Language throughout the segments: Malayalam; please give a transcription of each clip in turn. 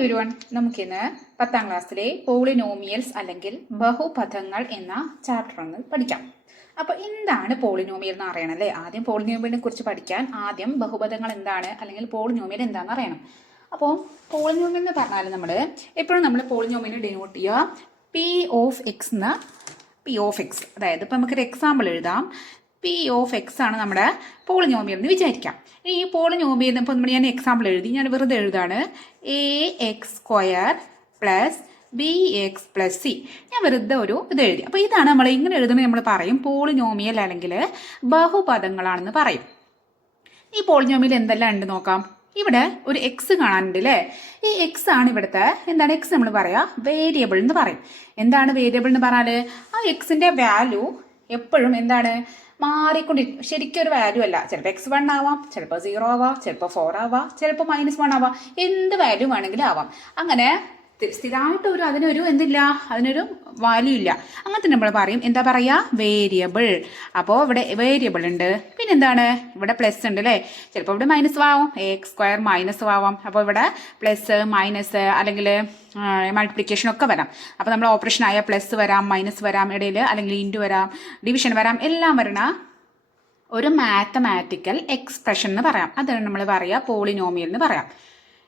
എവരി വൺ നമുക്കിന്ന് പത്താം ക്ലാസ്സിലെ പോളിനോമിയൽസ് അല്ലെങ്കിൽ ബഹുപദങ്ങൾ എന്ന ചാപ്റ്റർ ഒന്ന് പഠിക്കാം. അപ്പോൾ എന്താണ് പോളിനോമിയൽ എന്ന് അറിയണം അല്ലേ? ആദ്യം പോളിനോമിയലിനെ കുറിച്ച് പഠിക്കാൻ ആദ്യം ബഹുപദങ്ങൾ എന്താണ് അല്ലെങ്കിൽ പോളിനോമിയൽ എന്താണെന്ന് അറിയണം. അപ്പോൾ പോളിനോമിയൽ എന്ന് പറഞ്ഞാൽ നമ്മൾ എപ്പോഴും നമ്മൾ പോളിനോമിയൽ ഡിനോട്ട് ചെയ്യുക പി ഓഫ് എക്സ് എന്ന പി ഓഫ് എക്സ് അതായത് ഇപ്പോൾ നമുക്കൊരു എക്സാമ്പിൾ എഴുതാം. പി ഓഫ് എക്സ് ആണ് നമ്മുടെ പോളിനോമിയൽ എന്ന് വിചാരിക്കാം. ഇനി ഈ പോളിനോമിയൽ ഇപ്പോൾ നമ്മൾ ഞാൻ എക്സാമ്പിൾ എഴുതി ഞാൻ വെറുതെ എഴുതാണ്. A X square plus B X plus C ഞാൻ വെറുതെ ഒരു ഇത് എഴുതി. അപ്പോൾ ഇതാണ് നമ്മൾ ഇങ്ങനെ എഴുതുന്നത് നമ്മൾ പറയും പോളിനോമിയൽ അല്ലെങ്കിൽ ബഹുപദങ്ങളാണെന്ന് പറയും. ഈ പോളിനോമിയൽ എന്തെല്ലാം ഉണ്ട് നോക്കാം. ഇവിടെ ഒരു എക്സ് കാണാനുണ്ട് അല്ലേ ഈ എക്സ് ആണ് ഇവിടുത്തെ എന്താണ് എക്സ് നമ്മൾ പറയാ? വേരിയബിൾ എന്ന് പറയും. എന്താണ് വേരിയബിൾ എന്ന് പറഞ്ഞാൽ ആ എക്സിന്റെ വാല്യൂ എപ്പോഴും എന്താണ്? മാറിക്കൊണ്ടിരിക്കും ശരിക്കും ഒരു വാല്യൂ അല്ല. ചിലപ്പോൾ എക്സ് വൺ ആവാം ചിലപ്പോൾ സീറോ ആവാം ചിലപ്പോൾ ഫോർ ആവാം ചിലപ്പോൾ മൈനസ് വൺ ആവാം. എന്ത് വാല്യൂ വേണമെങ്കിലും ആവാം. അങ്ങനെ സ്ഥിരമായിട്ട് ഒരു അതിനൊരു എന്തില്ല അതിനൊരു വാല്യൂ ഇല്ല. അങ്ങനത്തെ നമ്മൾ പറയും. എന്താ പറയുക വേരിയബിൾ അപ്പോൾ ഇവിടെ വേരിയബിൾ ഉണ്ട്. പിന്നെ എന്താണ് ഇവിടെ പ്ലസ് ഉണ്ട് അല്ലേ ചിലപ്പോൾ ഇവിടെ മൈനസ് ആവാം എക്സ് സ്ക്വയർ മൈനസ് ആവാം അപ്പോൾ ഇവിടെ പ്ലസ് മൈനസ് അല്ലെങ്കിൽ മൾട്ടിപ്ലിക്കേഷൻ ഒക്കെ വരാം. അപ്പോൾ നമ്മൾ ഓപ്പറേഷൻ ആയ പ്ലസ് വരാം മൈനസ് വരാം ഇടയിൽ അല്ലെങ്കിൽ ഇന്റു വരാം ഡിവിഷൻ വരാം എല്ലാം വരണ ഒരു മാത്തമാറ്റിക്കൽ എക്സ്പ്രഷൻ എന്ന് പറയാം. അതാണ് നമ്മൾ പറയുക പോളിനോമിയൽ എന്ന് പറയാം.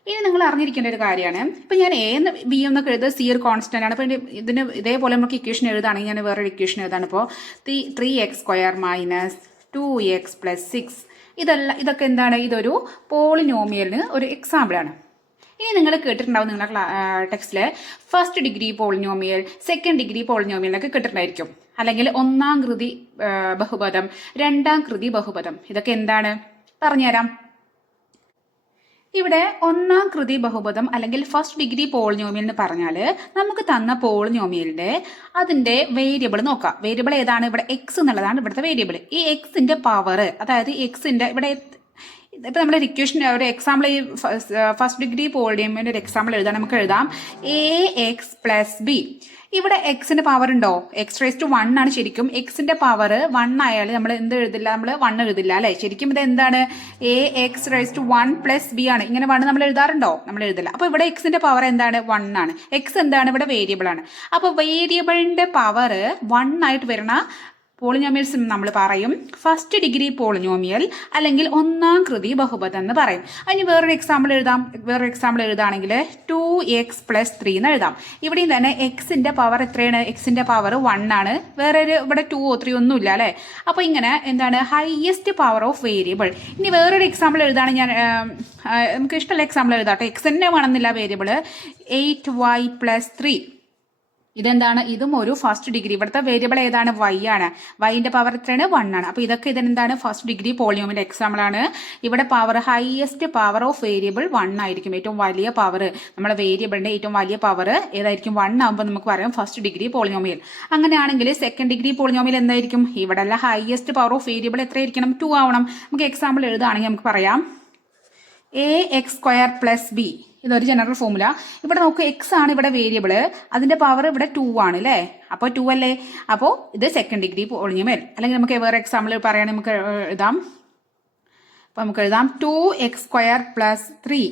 ഇനി നിങ്ങൾ അറിഞ്ഞിരിക്കേണ്ട ഒരു കാര്യമാണ്. ഇപ്പം ഞാൻ എ എന്ന് ബി എന്നൊക്കെ എഴുതുക സി ഒരു കോൺസ്റ്റന്റ് ആണ്. അപ്പൊ ഇതിന് ഇതേപോലെ നമുക്ക് ഇക്വേഷൻ എഴുതുകയാണെങ്കിൽ ഞാൻ വേറൊരു ഇക്വേഷൻ എഴുതാണ് ഇപ്പോൾ three X square minus two X plus six ഇതെല്ലാം ഇതൊക്കെ എന്താണ്? ഇതൊരു പോളിനോമിയലിന് ഒരു എക്സാമ്പിളാണ് ഇനി നിങ്ങൾ കേട്ടിട്ടുണ്ടാവും നിങ്ങളുടെ ടെക്സ്റ്റിലെ first degree polynomial second degree polynomial ഒക്കെ കേട്ടിട്ടുണ്ടായിരിക്കും. അല്ലെങ്കിൽ ഒന്നാം കൃതി ബഹുപദം രണ്ടാം കൃതി ബഹുപദം. ഇതൊക്കെ എന്താണ്? പറഞ്ഞുതരാം. ഇവിടെ ഒന്നാം കൃതി ബഹുപദം അല്ലെങ്കിൽ ഫസ്റ്റ് ഡിഗ്രി പോളിനോമിയൽ എന്ന് പറഞ്ഞാൽ നമുക്ക് തന്ന പോളിനോമിയലിന്റെ അതിന്റെ വേരിയബിൾ നോക്കാം. വേരിയബിൾ ഏതാണ്? ഇവിടെ എക്സ് എന്നുള്ളതാണ് ഇവിടുത്തെ വേരിയബിൾ ഈ എക്സിന്റെ പവർ അതായത് എക്സിന്റെ ഇവിടെ ഇപ്പം നമ്മൾ ഇക്വേഷൻ ഒരു എക്സാമ്പിൾ ഈ ഫസ്റ്റ് ഡിഗ്രി പോളിയമ്മിന്റെ ഒരു എക്സാമ്പിൾ എഴുതാം. നമുക്ക് എഴുതാം. എ എക്സ് പ്ലസ് ബി ഇവിടെ എക്സിന്റെ പവർ ഉണ്ടോ? എക്സ് റേസ് ടു വൺ ആണ് ശരിക്കും. എക്സിന്റെ പവർ വൺ ആയാൽ നമ്മൾ എന്ത് എഴുതില്ല? നമ്മൾ വൺ എഴുതില്ല അല്ലേ? ശരിക്കും ഇത് എന്താണ്? A X raise to one plus B ആണ്. ഇങ്ങനെ വൺ നമ്മൾ എഴുതാറുണ്ടോ? നമ്മൾ എഴുതില്ല. അപ്പോൾ ഇവിടെ എക്സിന്റെ പവർ എന്താണ്? വൺ ആണ്. എക്സ് എന്താണ്? ഇവിടെ വേരിയബിൾ ആണ്. അപ്പോൾ വേരിയബിളിന്റെ പവർ വൺ ആയിട്ട് വരുന്ന പോളിനോമിയൽസ് നമ്മൾ പറയും. ഫസ്റ്റ് ഡിഗ്രി പോളിനോമിയൽ അല്ലെങ്കിൽ ഒന്നാം കൃതി ബഹുപദം എന്ന് പറയും. അതിന് വേറൊരു എക്സാമ്പിൾ എഴുതാം. വേറൊരു എക്സാമ്പിൾ എഴുതാണെങ്കിൽ ടു എക്സ് പ്ലസ് ത്രീ എന്ന് എഴുതാം. ഇവിടെയും തന്നെ എക്സിന്റെ പവർ എത്രയാണ്? എക്സിന്റെ പവർ വൺ ആണ്. വേറെ ഒരു ഇവിടെ ടു ഓ ത്രീ ഒന്നും ഇല്ല അല്ലേ? അപ്പോൾ ഇങ്ങനെ എന്താണ്? ഹയസ്റ്റ് പവർ ഓഫ് വേരിയബിൾ ഇനി വേറൊരു എക്സാമ്പിൾ എഴുതാണ് ഞാൻ നമുക്ക് ഇഷ്ടമുള്ള എക്സാമ്പിൾ എഴുതാട്ടെ എക്സ് തന്നെ വേണമെന്നില്ല variable eight Y plus three ഇതെന്താണ്? ഇതും ഒരു ഫസ്റ്റ് ഡിഗ്രി ഇവിടുത്തെ വേരിയബിൾ ഏതാണ്? വൈ ആണ്. വൈന്റെ പവർ എത്രയാണ്? വൺ ആണ്. അപ്പോൾ ഇതൊക്കെ ഇതെന്താണ്? ഫസ്റ്റ് ഡിഗ്രി പോളിയോമിന്റെ എക്സാമ്പിൾ ആണ് ഇവിടെ power highest power of variable one ആയിരിക്കും. ഏറ്റവും വലിയ പവർ നമ്മുടെ വേരിയബിളിന്റെ ഏറ്റവും വലിയ പവർ ഏതായിരിക്കും? വൺ ആകുമ്പോൾ നമുക്ക് പറയാം ഫസ്റ്റ് ഡിഗ്രി പോളിയോമിയൽ അങ്ങനെയാണെങ്കിൽ സെക്കൻഡ് ഡിഗ്രി പോളിയോമിയൽ എന്തായിരിക്കും? ഇവിടെ അല്ല ഹയസ്റ്റ് പവർ ഓഫ് വേരിയബിൾ എത്രയായിരിക്കണം? ടു ആവണം. നമുക്ക് എക്സാമ്പിൾ എഴുതുകയാണെങ്കിൽ നമുക്ക് പറയാം. A X square plus B ഇതൊരു ജനറൽ ഫോമുല ഇവിടെ നോക്ക് എക്സ് ആണ് ഇവിടെ വേരിയബിൾ അതിന്റെ പവർ ഇവിടെ ടു ആണ് അല്ലേ അപ്പോൾ ടു അല്ലേ? അപ്പോൾ ഇത് സെക്കൻഡ് ഡിഗ്രി പോളിനിയമൽ അല്ലെങ്കിൽ നമുക്ക് വേറെ എക്സാമ്പിൾ പറയുകയാണെങ്കിൽ നമുക്ക് എഴുതാം. അപ്പോൾ നമുക്ക് എഴുതാം. Two X square plus three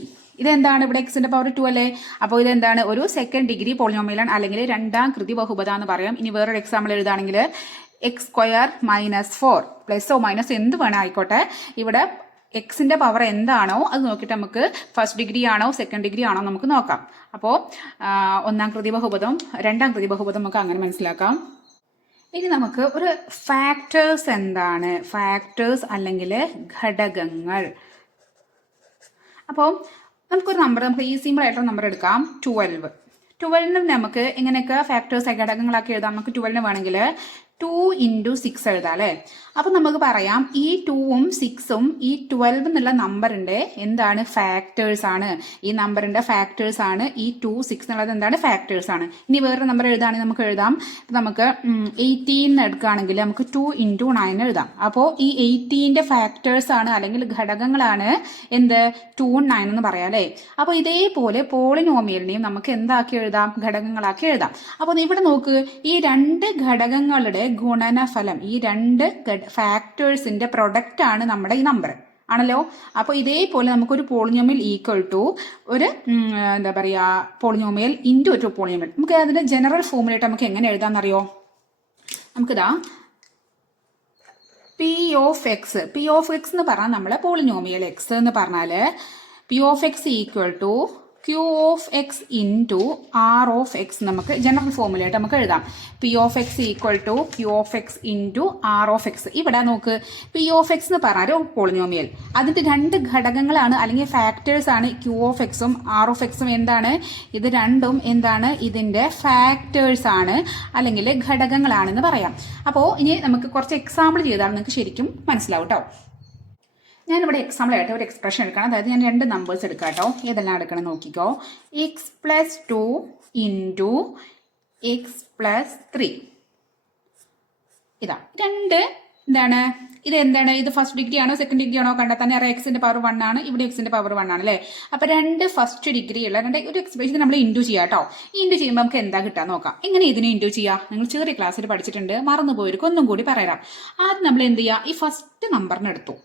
ഇതെന്താണ് ഇവിടെ എക്സിന്റെ പവർ ടു അല്ലേ? അപ്പോൾ ഇതെന്താണ്? ഒരു സെക്കൻഡ് ഡിഗ്രി പോളിനോമിയലാണ് അല്ലെങ്കിൽ രണ്ടാം കൃതി ബഹുബത എന്ന് പറയാം. ഇനി വേറൊരു എക്സാമ്പിൾ എഴുതാണെങ്കിൽ എക്സ് സ്ക്വയർ മൈനസ് ഫോർ പ്ലസോ മൈനസ് എന്ത് വേണം ആയിക്കോട്ടെ. ഇവിടെ എക്സിന്റെ പവർ എന്താണോ അത് നോക്കിയിട്ട് നമുക്ക് ഫസ്റ്റ് ഡിഗ്രി ആണോ സെക്കൻഡ് ഡിഗ്രി ആണോ നമുക്ക് നോക്കാം. അപ്പോൾ ഒന്നാം കൃതി ബഹുപദം രണ്ടാം കൃതി ബഹുപദം നമുക്ക് അങ്ങനെ മനസ്സിലാക്കാം. ഇനി നമുക്ക് ഒരു ഫാക്ടേഴ്സ് എന്താണ്? ഫാക്ടേഴ്സ് അല്ലെങ്കിൽ ഘടകങ്ങൾ. അപ്പോൾ നമുക്കൊരു നമ്പർ നമുക്ക് ഈ സിമ്പിൾ ആയിട്ടുള്ള നമ്പർ എടുക്കാം. ട്വൽവ് ട്വൽവിന് നമുക്ക് ഇങ്ങനെയൊക്കെ ഫാക്ടേഴ്സ് ഘടകങ്ങളാക്കി എഴുതാം? നമുക്ക് ട്വൽവിന് വേണമെങ്കിൽ ടു ഇന്റു സിക്സ് എഴുതാം അല്ലേ? അപ്പം നമുക്ക് പറയാം ഈ ടൂവും സിക്സും ഈ ട്വൽവ് എന്നുള്ള നമ്പറിന്റെ എന്താണ് ഫാക്ടേഴ്സ് ആണ്. ഈ നമ്പറിന്റെ ഫാക്ടേഴ്സ് ആണ് ഈ ടു സിക്സ് എന്നുള്ളത് എന്താണ് ഫാക്ടേഴ്സ് ആണ്. ഇനി വേറൊരു നമ്പർ എഴുതുകയാണെങ്കിൽ നമുക്ക് എഴുതാം. നമുക്ക് എയ്റ്റീൻ എടുക്കുകയാണെങ്കിൽ നമുക്ക് ടു ഇന്റു നയൻ എഴുതാം. അപ്പോൾ ഈ എയ്റ്റീന്റെ ഫാക്ടേഴ്സ് ആണ് അല്ലെങ്കിൽ ഘടകങ്ങളാണ് എന്ത്? ടു നയൻ എന്ന് പറയാം അല്ലേ? അപ്പോൾ ഇതേപോലെ പോളിനോമിയലിനെയും നമുക്ക് എന്താക്കി എഴുതാം? ഘടകങ്ങളാക്കി എഴുതാം. അപ്പോൾ ഇവിടെ നോക്ക്. ഈ രണ്ട് ഘടകങ്ങളുടെ ഗുണനഫലം ഈ രണ്ട് ഫാക്ടേഴ്സിന്റെ പ്രൊഡക്റ്റ് ആണ് നമ്മുടെ ഈ നമ്പർ ആണല്ലോ? അപ്പോൾ ഇതേപോലെ നമുക്കൊരു പോളിനോമിയൽ ഈക്വൽ ടു ഒരു എന്താ പറയുക പോളിനോമിയൽ ഇന്റു ഒരു പോളിനോമിയൽ നമുക്ക് അതിന്റെ ജനറൽ ഫോമിലായിട്ട് നമുക്ക് എങ്ങനെ എഴുതാമെന്നറിയോ നമുക്കിതാ P of X P of X എന്ന് പറഞ്ഞാൽ നമ്മൾ പോളിനോമിയൽ എക്സ് എന്ന് പറഞ്ഞാൽ P of X equal to Q of X into R of X നമുക്ക് ജനറൽ ഫോമുലയായിട്ട് നമുക്ക് എഴുതാം. P of X equal to Q of X into R of X ഇവിടെ നോക്ക് പി ഓഫ് എക്സ് എന്ന് പറഞ്ഞാൽ പോളിനോമിയൽ അതിന്റെ രണ്ട് ഘടകങ്ങളാണ് അല്ലെങ്കിൽ ഫാക്ടേഴ്സ് ആണ് ക്യൂ ഓഫ് എക്സും ആർ ഓഫ് എക്സും എന്താണ്? ഇത് രണ്ടും എന്താണ്? ഇതിന്റെ ഫാക്ടേഴ്സ് ആണ് അല്ലെങ്കിൽ ഘടകങ്ങളാണെന്ന് പറയാം. അപ്പോൾ ഇനി നമുക്ക് കുറച്ച് എക്സാമ്പിൾ ചെയ്താൽ നിങ്ങൾക്ക് ശരിക്കും മനസ്സിലാവും കേട്ടോ ഞാനിവിടെ എക്സാമ്പിൾ ആയിട്ട് ഒരു എക്സ്പ്രഷൻ എടുക്കണം. അതായത് ഞാൻ രണ്ട് നമ്പേഴ്സ് എടുക്കാം കേട്ടോ ഏതെല്ലാം എടുക്കണം നോക്കിക്കോ. X plus two into X plus three ഇതാ. രണ്ട് എന്താണ്? ഇത് എന്താണ്? ഇത് ഫസ്റ്റ് ഡിഗ്രി ആണോ സെക്കൻഡ് ഡിഗ്രി ആണോ? കണ്ടെത്താൻ അറിയാം എക്സിന്റെ പവർ വൺ ആണ്. ഇവിടെ എക്സിന്റെ പവർ വൺ ആണ് അല്ലേ? അപ്പൊ രണ്ട് ഫസ്റ്റ് ഡിഗ്രി ഉള്ള രണ്ട് ഒരു എക്സ്പ്രഷൻ നമ്മൾ ഇൻഡു ചെയ്യാം കേട്ടോ ഇൻഡു ചെയ്യുമ്പോൾ നമുക്ക് എന്താ കിട്ടാൻ നോക്കാം. എങ്ങനെ ഇതിനെ ഇൻഡു ചെയ്യാം? നിങ്ങൾ ചെറിയ ക്ലാസ്സിൽ പഠിച്ചിട്ടുണ്ട്. മറന്നു പോയിരിക്കും ഒന്നും കൂടി പറയാം. ആദ്യം നമ്മൾ എന്ത് ചെയ്യുക ഈ ഫസ്റ്റ് നമ്പറിന് എടുത്തു.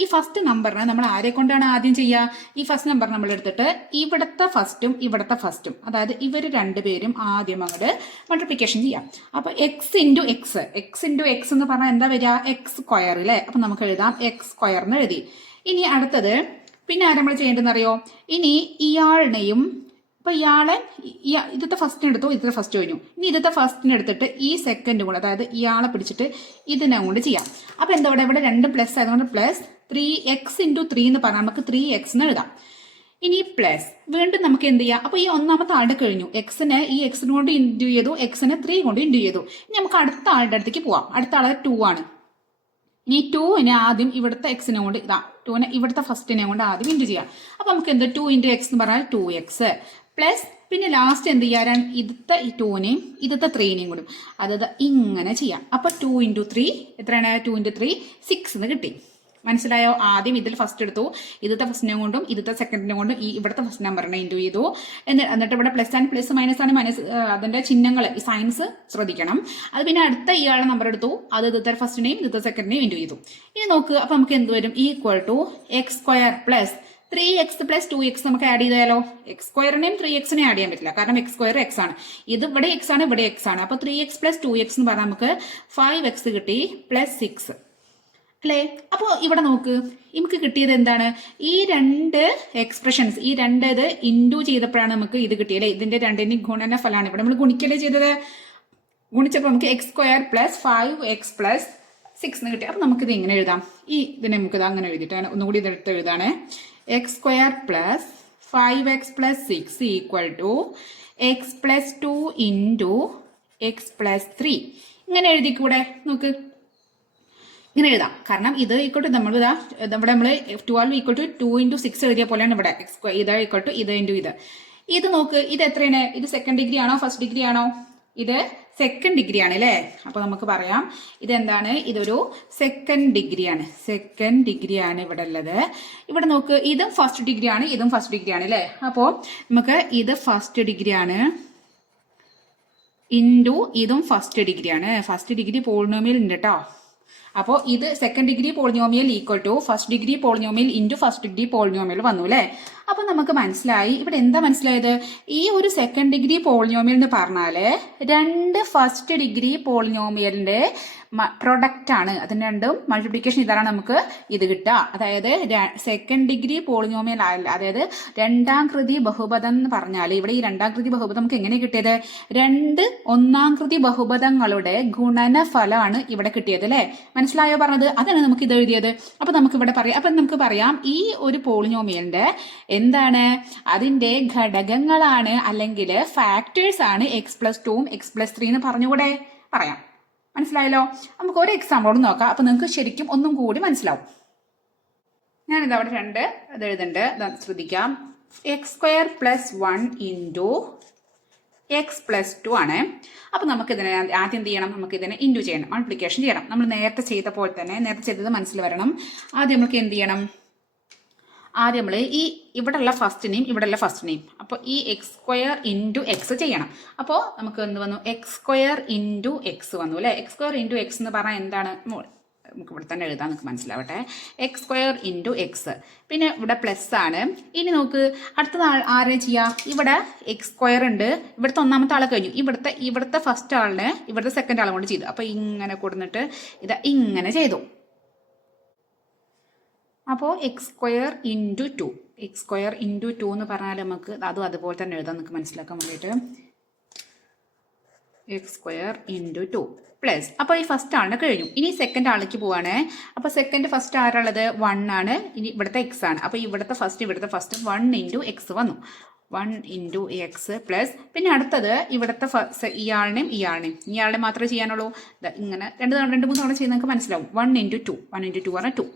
ഈ ഫസ്റ്റ് നമ്പറിനെ നമ്മൾ ആരെ കൊണ്ടാണ് ആദ്യം ചെയ്യുക? ഈ ഫസ്റ്റ് നമ്പർ നമ്മൾ എടുത്തിട്ട് ഇവിടുത്തെ ഫസ്റ്റും ഇവിടുത്തെ ഫസ്റ്റും അതായത് ഇവർ രണ്ടുപേരും ആദ്യം അങ്ങോട്ട് മൾട്ടിപ്ലിക്കേഷൻ ചെയ്യാം. അപ്പൊ X into X X into X എന്ന് പറഞ്ഞാൽ എന്താ വരിക? എക്സ് സ്ക്വയർ അല്ലേ അപ്പൊ നമുക്ക് എഴുതാം എക്സ് സ്ക്വയർ എന്ന് എഴുതി. ഇനി അടുത്തത് പിന്നെ ആരാ നമ്മൾ ചെയ്യേണ്ടതെന്നറിയോ ഇനി ഇയാളിനെയും ഇപ്പൊ ഇയാളെ ഇതത്തെ ഫസ്റ്റിന് എടുത്തു ഇതത്തെ ഫസ്റ്റ് കഴിഞ്ഞു. ഇനി ഇതത്തെ ഫസ്റ്റിന് എടുത്തിട്ട് ഈ സെക്കൻഡ് കൂടെ അതായത് ഇയാളെ പിടിച്ചിട്ട് ഇതിനെ കൊണ്ട് ചെയ്യാം. അപ്പൊ എന്താ ഇവിടെ? ഇവിടെ രണ്ട് പ്ലസ് ആയതുകൊണ്ട് plus three X into three എന്ന് പറഞ്ഞാൽ നമുക്ക് ത്രീ എക്സ് എന്ന് എഴുതാം. ഇനി പ്ലസ് വീണ്ടും നമുക്ക് എന്ത് ചെയ്യാം? അപ്പൊ ഈ ഒന്നാമത്തെ ആളുടെ കഴിഞ്ഞു. എക്സിനെ ഈ എക്സിന് കൊണ്ട് ഇൻഡ്യൂ ചെയ്തു എക്സിനെ ത്രീ കൊണ്ട് ഇൻഡ്യൂ ചെയ്തു. ഇനി നമുക്ക് അടുത്ത ആളുടെ അടുത്തേക്ക് പോവാം. അടുത്ത ആളെ ടു ആണ്. ഇനി ടൂവിനെ ആദ്യം ഇവിടുത്തെ എക്സിനെ കൊണ്ട് ഇതാ ടൂവിനെ ഇവിടുത്തെ ഫസ്റ്റിനെ കൊണ്ട് ആദ്യം ഇന്റു ചെയ്യാം. അപ്പൊ നമുക്ക് എന്ത്? ടു ഇന്റു എക്സ് എന്ന് പറഞ്ഞാൽ ടു എക്സ് പ്ലസ് പിന്നെ ലാസ്റ്റ് എന്ത് ചെയ്യാൻ ഇതത്തെ ഈ ടൂനെയും ഇതത്തെ ത്രീനെയും കൂടും. അതായത് ഇങ്ങനെ ചെയ്യാം. അപ്പോൾ ടു ഇന്റു ത്രീ എത്രയാണ്? ടു ഇന്റു ത്രീ സിക്സ് എന്ന് കിട്ടി. മനസ്സിലായോ? ആദ്യം ഇതിൽ ഫസ്റ്റ് എടുത്തു. ഇതത്തെ ഫസ്റ്റിനെ കൊണ്ടും ഇതത്തെ സെക്കൻഡിനെ കൊണ്ടും ഈ ഇവിടുത്തെ ഫസ്റ്റ് നമ്പറിനെ ഇന്റു ചെയ്തു. എന്നി- എന്നിട്ട് ഇവിടെ പ്ലസ് ആൻഡ് പ്ലസ് മൈനസ് ആണ് മൈനസ് അതിന്റെ ചിഹ്നങ്ങൾ സയൻസ് ശ്രദ്ധിക്കണം. അത് പിന്നെ അടുത്ത ഇയാളെ നമ്പർ എടുത്തു. അത് ഇതത്തെ ഫസ്റ്റിനെയും ഇതത്തെ സെക്കൻഡിനെയും ഇന്റു ചെയ്തു. ഇനി നോക്ക് അപ്പൊ നമുക്ക് എന്ത് വരും? Equal to X square plus three X plus two X നമുക്ക് ആഡ് ചെയ്താലോ? എക്സ് സ്ക്വയറിനെയും ത്രീ എക്സിനെ ആഡ് ചെയ്യാൻ പറ്റില്ല. കാരണം എക്സ് സ്ക്വയർ എക്സ് ആണ്. ഇത് ഇവിടെ എക്സ് ആണ് ഇവിടെ എക്സ് ആണ്. അപ്പൊ three X plus two X എന്ന് പറഞ്ഞാൽ നമുക്ക് ഫൈവ് എക്സ് കിട്ടി പ്ലസ് സിക്സ് അല്ലേ? അപ്പോൾ ഇവിടെ നോക്ക്. നമുക്ക് കിട്ടിയത് എന്താണ്? ഈ രണ്ട് എക്സ്പ്രഷൻസ് ഈ രണ്ട് ഇത് ഇൻഡു ചെയ്തപ്പോഴാണ് നമുക്ക് ഇത് കിട്ടിയത് അല്ലേ? ഇതിന്റെ രണ്ടിന്റെ ഗുണന ഫലമാണ് ഇവിടെ നമ്മൾ ഗുണിക്കല്ലേ ചെയ്തത്? ഗുണിച്ചപ്പോൾ നമുക്ക് X square plus five X plus six എന്ന് കിട്ടി. അപ്പൊ നമുക്കിത് ഇങ്ങനെ എഴുതാം. ഈ ഇതിനെ നമുക്ക് ഇത് അങ്ങനെ എഴുതിയിട്ടാണ് ഒന്നുകൂടി ഇതെടുത്ത് എഴുതാണ്. X square plus five X plus six equal to X plus two into X plus three ഇങ്ങനെ എഴുതിക്കൂടെ? നോക്ക്. ഇങ്ങനെ എഴുതാം. കാരണം ഇത് ഈക്വൽ ടു നമ്മൾ ഇതാ നമ്മുടെ നമ്മൾ twelve equal to two into six എഴുതിയ പോലെയാണ് ഇവിടെ. ഇത് ഈക്വൽ ടു ഇത് ഇന്റു ഇത്. ഇത് നോക്ക് ഇത് എത്രയാണ്? ഇത് സെക്കൻഡ് ഡിഗ്രി ആണോ? ഫസ്റ്റ് ഡിഗ്രി ആണോ? ഇത് സെക്കൻഡ് ഡിഗ്രി ആണ് അല്ലേ? അപ്പൊ നമുക്ക് പറയാം ഇതെന്താണ്? ഇതൊരു സെക്കൻഡ് ഡിഗ്രി ആണ്. സെക്കൻഡ് ഡിഗ്രി ആണ് ഇവിടെ ഉള്ളത്. ഇവിടെ നോക്ക് ഇതും ഫസ്റ്റ് ഡിഗ്രി ആണ് ഇതും ഫസ്റ്റ് ഡിഗ്രി ആണ് അല്ലേ? അപ്പോൾ നമുക്ക് ഇത് ഫസ്റ്റ് ഡിഗ്രി ആണ്. ഇന്റു ഇതും ഫസ്റ്റ് ഡിഗ്രി ആണ്. ഫസ്റ്റ് ഡിഗ്രി പോളിനോമിയൽ ഉണ്ട് കേട്ടോ അപ്പോൾ ഇത് second degree polynomial equal to first degree polynomial into first degree polynomial വന്നു അല്ലേ? അപ്പോൾ നമുക്ക് മനസ്സിലായി. ഇവിടെ എന്താ മനസ്സിലായത്? ഈ ഒരു സെക്കൻഡ് ഡിഗ്രി പോളിനോമിയൽ എന്ന് പറഞ്ഞാൽ രണ്ട് ഫസ്റ്റ് ഡിഗ്രി പോളിനോമിയലിന്റെ പ്രൊഡക്റ്റ് ആണ്. അതിന് രണ്ടും മൾട്ടിപ്ലിക്കേഷൻ ഇതാണ് നമുക്ക് ഇത് കിട്ടുക. അതായത് സെക്കൻഡ് ഡിഗ്രി പോളിനോമിയൽ അല്ല അതായത് രണ്ടാം കൃതി ബഹുപദം എന്ന് പറഞ്ഞാൽ ഇവിടെ ഈ രണ്ടാം കൃതി ബഹുപദം നമുക്ക് എങ്ങനെ കിട്ടിയത്? രണ്ട് ഒന്നാം കൃതി ബഹുപദങ്ങളുടെ ഗുണനഫലമാണ് ഇവിടെ കിട്ടിയത് അല്ലേ? മനസ്സിലായോ പറഞ്ഞത്? അതാണ് നമുക്ക് ഇത് എഴുതിയത്. അപ്പൊ നമുക്ക് ഇവിടെ പറയാം. അപ്പൊ നമുക്ക് പറയാം ഈ ഒരു പോളിനോമിയലിന്റെ എന്താണ്? അതിന്റെ ഘടകങ്ങളാണ് അല്ലെങ്കിൽ ഫാക്ടേഴ്സ് ആണ് X plus two X plus three എന്ന് പറഞ്ഞുകൂടെ? പറയാം. മനസ്സിലായല്ലോ? നമുക്ക് ഒരു എക്സാമ്പിളോട് നോക്കാം. അപ്പൊ നിങ്ങൾക്ക് ശരിക്കും ഒന്നും കൂടി മനസ്സിലാവും. ഞാനിത് അവിടെ രണ്ട് ഇത് എഴുതുന്നുണ്ട് ശ്രദ്ധിക്കാം. X square plus one into X plus two ആണ്. അപ്പൊ നമുക്ക് ഇതിനെ ആദ്യം എന്ത് ചെയ്യണം? നമുക്ക് ഇതിനെ ഇന്റു ചെയ്യണം. മൾട്ടിപ്ലിക്കേഷൻ ചെയ്യണം. നമ്മൾ നേരത്തെ ചെയ്ത പോലെ തന്നെ നേരത്തെ ചെയ്തത് മനസ്സിൽ വരണം. ആദ്യം നമുക്ക് എന്ത് ചെയ്യണം? ആദ്യം നമ്മൾ ഈ ഇവിടെയുള്ള ഫസ്റ്റിനെയും ഇവിടെയുള്ള ഫസ്റ്റിനെയും അപ്പോൾ ഈ എക്സ് സ്ക്വയർ ഇന്റു എക്സ് ചെയ്യണം. അപ്പോൾ നമുക്ക് എന്ത് വന്നു? എക്സ് സ്ക്വയർ ഇന്റു എക്സ് വന്നു അല്ലേ? എക്സ് സ്ക്വയർ ഇന്റു എക്സ് എന്ന് പറഞ്ഞാൽ എന്താണ്? നമുക്ക് ഇവിടെ തന്നെ എഴുതാൻ നമുക്ക് മനസ്സിലാവട്ടെ. എക്സ് സ്ക്വയർ ഇന്റു എക്സ് പിന്നെ ഇവിടെ പ്ലസ് ആണ്. ഇനി നോക്ക് അടുത്ത ആരെ ചെയ്യാം? ഇവിടെ എക്സ് സ്ക്വയർ ഉണ്ട്. ഇവിടുത്തെ ഒന്നാമത്തെ ആളെ കഴിഞ്ഞു. ഇവിടുത്തെ ഇവിടുത്തെ ഫസ്റ്റ് ആളിനെ ഇവിടുത്തെ സെക്കൻഡ് ആളും കൊണ്ട് ചെയ്തു. അപ്പോൾ ഇങ്ങനെ കൊടുത്തിട്ട് ഇത് ഇങ്ങനെ ചെയ്തു. അപ്പോൾ X square into two X square into two എന്ന് പറഞ്ഞാൽ നമുക്ക് അതും അതുപോലെ തന്നെ എഴുതാം. നമുക്ക് മനസ്സിലാക്കാൻ വേണ്ടിയിട്ട്. X square into two plus അപ്പോൾ ഈ ഫസ്റ്റ് ആളിനെ കഴിഞ്ഞു. ഇനി സെക്കൻഡ് ആളിലേക്ക് പോവാണ്. അപ്പോൾ സെക്കൻഡ് ഫസ്റ്റ് ആരുള്ളത്? വൺ ആണ്. ഇനി ഇവിടുത്തെ എക്സ് ആണ്. അപ്പോൾ ഇവിടുത്തെ ഫസ്റ്റ് ഇവിടുത്തെ ഫസ്റ്റ് വൺ ഇന്റു എക്സ് വന്നു. വൺ ഇന്റു എക്സ് പ്ലസ് പിന്നെ അടുത്തത് ഇവിടുത്തെ ഇയാളിനെയും ഇയാളിനെയും ഇയാളെ മാത്രമേ ചെയ്യാനുള്ളൂ. ഇങ്ങനെ രണ്ട് രണ്ട് മൂന്ന് തവണ ചെയ്യുന്ന നിങ്ങൾക്ക് മനസ്സിലാവും. One into two one into two പറഞ്ഞാൽ ടു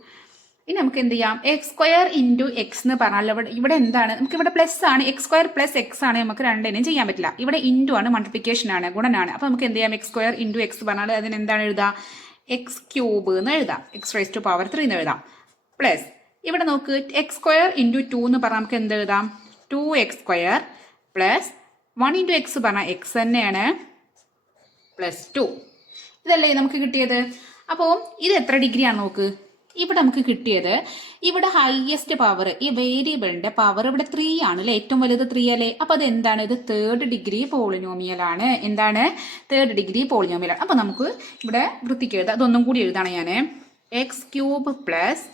ഇനി നമുക്ക് എന്ത് ചെയ്യാം? എക്സ് സ്ക്വയർ ഇന്റു എക്സ് എന്ന് പറഞ്ഞാൽ ഇവിടെ ഇവിടെ എന്താണ്? നമുക്ക് ഇവിടെ പ്ലസ് ആണ്. എക്സ് സ്ക്വയർ പ്ലസ് എക്സ് ആണ്. നമുക്ക് രണ്ടിനും ചെയ്യാൻ പറ്റില്ല. ഇവിടെ ഇന്റു ആണ് മൾട്ടിപ്ലിക്കേഷൻ ആണ് ഗുണനാണ് അപ്പോൾ നമുക്ക് എന്ത് ചെയ്യാം? എക്സ് സ്ക്വയർ ഇന്റു എക്സ് പറഞ്ഞാൽ അതിന് എന്താണ് എഴുതാം? എക്സ് ക്യൂബ് എന്ന് എഴുതാം. X rise to power three എന്ന് എഴുതാം. പ്ലസ് ഇവിടെ നോക്ക് എക്സ് സ്ക്വയർ ഇന്റു ടു എന്ന് പറഞ്ഞാൽ നമുക്ക് എന്ത് എഴുതാം? Two X square plus one into X പറഞ്ഞാൽ എക്സ് തന്നെയാണ് പ്ലസ് ടു ഇതല്ലേ നമുക്ക് കിട്ടിയത്? അപ്പോൾ ഇത് എത്ര ഡിഗ്രിയാണ് നോക്ക്? ഇവിടെ നമുക്ക് കിട്ടിയത് ഇവിടെ ഹയസ്റ്റ് പവർ ഈ വേരിയബിളിന്റെ പവർ ഇവിടെ ത്രീ ആണ് അല്ലെ ഏറ്റവും വലുത് ത്രീ അല്ലേ? അപ്പൊ അത് എന്താണ് ഇത് തേർഡ് ഡിഗ്രി പോളിനോമിയൽ ആണ്. എന്താണ്? തേർഡ് ഡിഗ്രി പോളിനോമിയൽ ആണ്. അപ്പൊ നമുക്ക് ഇവിടെ വൃത്തിക്ക് എഴുതാം അതൊന്നും കൂടി എഴുതാണ് ഞാൻ X cube plus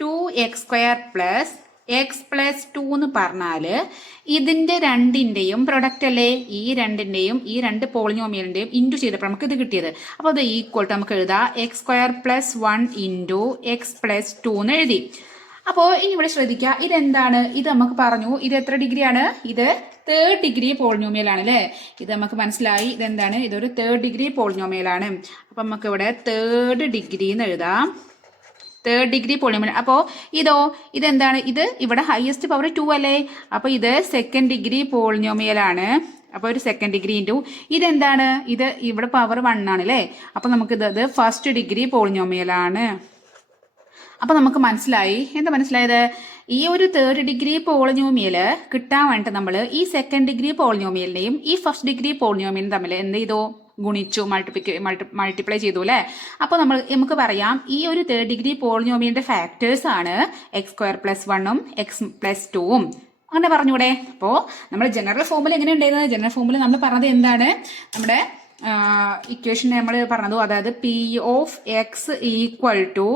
two X square plus X plus two എന്ന് പറഞ്ഞാൽ ഇതിന്റെ രണ്ടിന്റെയും പ്രൊഡക്റ്റ് അല്ലേ? ഈ രണ്ടിന്റെയും ഈ രണ്ട് പോളിനോമിയലിന്റെയും ഇന്റു ചെയ്തപ്പോൾ നമുക്ക് ഇത് കിട്ടിയത്. അപ്പോൾ അത് ഈക്വൽ ടു നമുക്ക് എഴുതാം. X square plus one into X plus two എന്ന് എഴുതി. അപ്പോൾ ഇനി ഇവിടെ ശ്രദ്ധിക്കുക. ഇതെന്താണ്? ഇത് നമുക്ക് പറഞ്ഞു ഇത് എത്ര ഡിഗ്രിയാണ്? ഇത് തേർഡ് ഡിഗ്രി പോളിനോമിയൽ ആണ് അല്ലേ? ഇത് നമുക്ക് മനസ്സിലായി. ഇതെന്താണ്? ഇതൊരു തേർഡ് ഡിഗ്രി പോളിനോമിയൽ ആണ്. അപ്പം നമുക്ക് ഇവിടെ തേർഡ് ഡിഗ്രി എന്ന് എഴുതാം. തേർഡ് ഡിഗ്രി പോളിമർ അപ്പോൾ ഇതോ ഇതെന്താണ്? ഇത് ഇവിടെ ഹയസ്റ്റ് പവർ ടു അല്ലേ? അപ്പോൾ ഇത് സെക്കൻഡ് ഡിഗ്രി പോളിനോമിയൽ ആണ്. അപ്പോൾ ഒരു സെക്കൻഡ് ഡിഗ്രി ഇന്റു ഇതെന്താണ്? ഇത് ഇവിടെ പവർ വൺ ആണ് അല്ലേ? അപ്പോൾ നമുക്കിത് ഇത് ഫസ്റ്റ് ഡിഗ്രി പോളിനോമിയൽ ആണ്. അപ്പോൾ നമുക്ക് മനസ്സിലായി. എന്താ മനസ്സിലായത്? ഈ ഒരു തേർഡ് ഡിഗ്രി പോളിനോമിയൽ കിട്ടാൻ വേണ്ടിയിട്ട് നമ്മൾ ഈ സെക്കൻഡ് ഡിഗ്രി പോളിനോമിയലിനെയും ഈ ഫസ്റ്റ് ഡിഗ്രി പോളിനോമിയലും തമ്മിൽ എന്ത് ചെയ്തു? ഗുണിച്ചു മൾട്ടിപ്ലിക്ക മൾട്ടി മൾട്ടിപ്ലൈ ചെയ്തു അല്ലേ? അപ്പോൾ നമ്മൾ നമുക്ക് പറയാം ഈ ഒരു തേർഡ് ഡിഗ്രി പോളിനോമിയുടെ ഫാക്ടേഴ്സ് ആണ് എക്സ് സ്ക്വയർ പ്ലസ് വണ്ണും എക്സ് പ്ലസ് ടുവും അങ്ങനെ പറഞ്ഞൂടെ? അപ്പോൾ നമ്മൾ ജനറൽ ഫോമിൽ എങ്ങനെ ഉണ്ടായിരുന്നത്? ജനറൽ ഫോമിൽ നമ്മൾ പറഞ്ഞത് എന്താണ്? നമ്മുടെ ഇക്വേഷൻ നമ്മൾ പറഞ്ഞതു അതായത് P of X equal to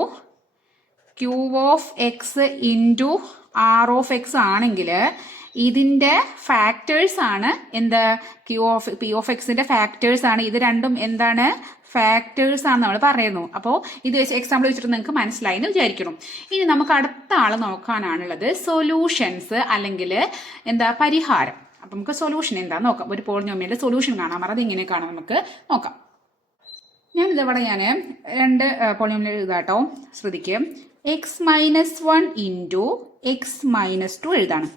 Q of X into R of X ആണെങ്കിൽ ഇതിന്റെ ഫാക്ടേഴ്സ് ആണ്. എന്ത്? ക്യൂ ഓഫ് പി ഓഫ് എക്സിന്റെ ഫാക്ടേഴ്സ് ആണ്. ഇത് രണ്ടും എന്താണ്? ഫാക്ടേഴ്സ് ആണ് നമ്മൾ പറയുന്നു. അപ്പോൾ ഇത് വെച്ച് എക്സാമ്പിൾ വെച്ചിട്ട് നിങ്ങൾക്ക് മനസ്സിലായി എന്ന് വിചാരിക്കണം ഇനി നമുക്ക് അടുത്ത ആൾ നോക്കാനാണുള്ളത് സൊല്യൂഷൻസ് അല്ലെങ്കിൽ എന്താ പരിഹാരം. അപ്പം നമുക്ക് സൊല്യൂഷൻ എന്താ നോക്കാം. ഒരു പോളിനോമിയുടെ സൊല്യൂഷൻ കാണാൻ പറഞ്ഞത് ഇങ്ങനെ കാണാം നമുക്ക് നോക്കാം. ഞാൻ ഇതവിടെ ഞാൻ രണ്ട് പോളിനോമിയൽ ഇതാട്ടോ. ശ്രദ്ധിക്കുക X minus one into X minus two എഴുതാണ്.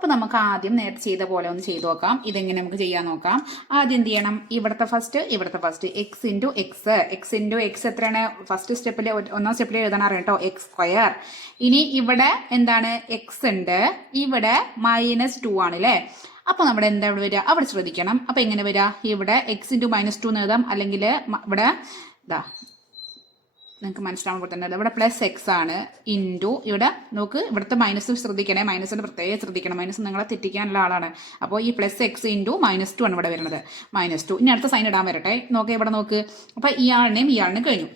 അപ്പോൾ നമുക്ക് ആദ്യം നേരത്തെ ചെയ്ത പോലെ ഒന്ന് ചെയ്തു നോക്കാം. ഇതെങ്ങനെ നമുക്ക് ചെയ്യാൻ നോക്കാം. ആദ്യം എന്ത് ചെയ്യണം? ഇവിടുത്തെ ഫസ്റ്റ് ഇവിടുത്തെ first X into X X into X എത്രയാണ്? ഫസ്റ്റ് സ്റ്റെപ്പിൽ ഒന്നാം സ്റ്റെപ്പിൽ എഴുതാൻ അറിയാം കേട്ടോ. എക്സ് സ്ക്വയർ ഇനി ഇവിടെ എന്താണ്? എക്സ് ഉണ്ട്. ഇവിടെ മൈനസ് ടു ആണ് അല്ലേ അപ്പോൾ നമ്മുടെ എന്താ ഇവിടെ വരിക? അവിടെ ശ്രദ്ധിക്കണം. അപ്പോൾ എങ്ങനെ വരിക? ഇവിടെ എക്സ് ഇന്റു മൈനസ് ടു എന്ന് എഴുതാം. അല്ലെങ്കിൽ ഇവിടെ ഇതാ നിങ്ങൾക്ക് മനസ്സിലാവുമ്പോൾ തന്നെ. ഇവിടെ പ്ലസ് എക്സ് ആണ്. ഇന്റു ഇവിടെ നോക്ക് ഇവിടുത്തെ മൈനസ് ശ്രദ്ധിക്കണേ. മൈനസിന് പ്രത്യേകം ശ്രദ്ധിക്കണം. മൈനസ് നിങ്ങളെ തെറ്റിക്കാനുള്ള ആളാണ്. അപ്പോൾ ഈ plus X into minus two ആണ് ഇവിടെ വരുന്നത്. മൈനസ് ടു ഇനി അടുത്ത സൈൻ ഇടാൻ വരട്ടെ. നോക്കേ ഇവിടെ നോക്ക്. അപ്പോൾ ഇയാളിനെയും ഇയാളിനെയും കഴിഞ്ഞു.